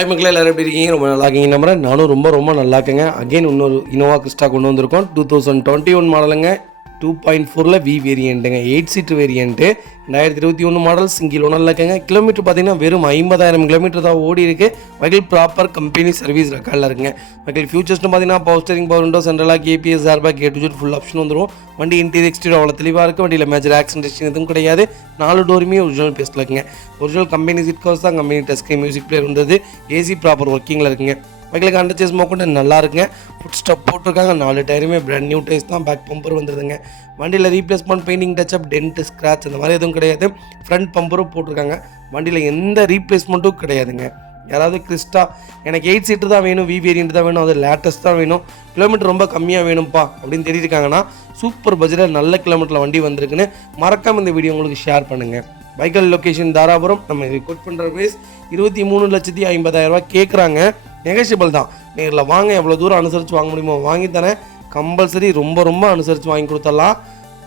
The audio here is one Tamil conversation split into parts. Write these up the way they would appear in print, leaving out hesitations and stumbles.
ஹாய் மக்களே, எல்லாரும் எப்படி இருக்கீங்க? ரொம்ப நல்லா இருக்கீங்க நம்புறேன். நானும் ரொம்ப நல்லா இருக்கேங்க. அகைன் இன்னொரு இனோவா கிறிஸ்டா கொண்டு வந்திருக்கோம். 2021 மாடலுங்க. 2.4ல வி வேரியண்ட்டுங்க, 8 சீட்டு வேரியண்ட்டு, 2021 மாடல் சிங்கிள் ஓனரில் இருக்குங்க. கிலோமீட்டர் பார்த்தீங்கன்னா வெறும் 50,000 கிலோமீட்டர் தான் ஓடி இருக்கு. வெஹிக்கிள் ப்ராப்பர் கம்பெனி சர்வீஸ் ரெக்கார்டில் இருக்குங்க. வெஹிக்கிள் ஃபியூச்சர்ஸ்னு பார்த்தீங்கன்னா பவர் ஸ்டீரிங், பவர் விண்டோ, சென்ட்ரலாக கேபிஎஸ், airbag, A to Z full option வந்துடும். வண்டி இன்டீரியர் எக்ஸ்டீரியர் அவ்வளோ தெளிவாக இருக்குது. வண்டியில் மேஜர் ஆக்சிடென்ட் எதுவும் கிடையாது. 4 டோருமே ஒரிஜினல் பேஸ்ட்டில் இருக்குங்க. ஒரிஜினல் கம்பெனி சீட் கவர்ஸ் தான், company touch screen, music player இருந்தது. ஏசி ப்ராப்பர் ஒர்க்கிங்கில் இருக்குங்க. வெஹிக்கிளுக்கு அண்டர் சேஸ் மோக்கொண்டு நல்லா இருக்குங்க. ஃபுட் ஸ்டெப் போட்டிருக்காங்க. 4 டயருமே பிராண்ட் நியூ டயர்ஸ் தான். பேக் பம்பர் வந்துடுதுங்க. வண்டியில் replacement, painting, touch up, dent, scratch அந்த மாதிரி எதுவும் கிடையாது. ஃப்ரண்ட் பம்பரும் போட்டிருக்காங்க. வண்டியில் எந்த ரீப்ளேஸ்மெண்ட்டும் கிடையாதுங்க. யாராவது கிறிஸ்டா எனக்கு 8 சீட்டு தான் வேணும், வி வேரியண்ட் தான் வேணும், அது லேட்டஸ்ட் தான் வேணும், கிலோமீட்டர் ரொம்ப கம்மியாக வேணும்ப்பா அப்படின்னு தெரியிருக்காங்கன்னா சூப்பர் பட்ஜெட்டில் நல்ல கிலோமீட்டரில் வண்டி வந்திருக்குன்னு மறக்காமல் இந்த வீடியோ உங்களுக்கு ஷேர் பண்ணுங்கள். Vehicle location Dharapuram. நம்ம இது கோட் பண்ணுற ப்ரைஸ் 23,50,000 கேட்குறாங்க. நெகோஷியபிள் தான். நேரில் வாங்க, எவ்வளோ தூரம் அனுசரித்து வாங்க முடியுமோ வாங்கி தரேன். கம்பல்சரி ரொம்ப அனுசரித்து வாங்கி கொடுத்துடலாம்.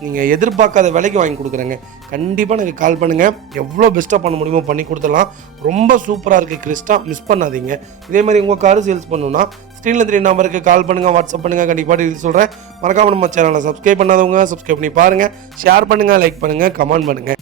நீங்கள் எதிர்பார்க்காத விலைக்கு வாங்கி கொடுக்குறேங்க. கண்டிப்பாக எனக்கு கால் பண்ணுங்கள். எவ்வளோ பெஸ்ட்டாக பண்ண முடியுமோ பண்ணி கொடுத்துடலாம். ரொம்ப சூப்பராக இருக்குது கிறிஸ்டா, மிஸ் பண்ணாதீங்க. இதே மாதிரி உங்கள் காரு சேல்ஸ் பண்ணணுன்னா ஸ்க்ரீனில் 3 நம்பருக்கு கால் பண்ணுங்கள், வாட்ஸ்அப் பண்ணுங்கள். கண்டிப்பாக இது சொல்கிறேன். மறக்காமல் நம்ம சேனலை சப்ஸ்கிரைப் பண்ணாதவங்க சப்ஸ்கிரைப் பண்ணி பாருங்கள். ஷேர் பண்ணுங்கள், லைக் பண்ணுங்கள், கமெண்ட் பண்ணுங்கள்.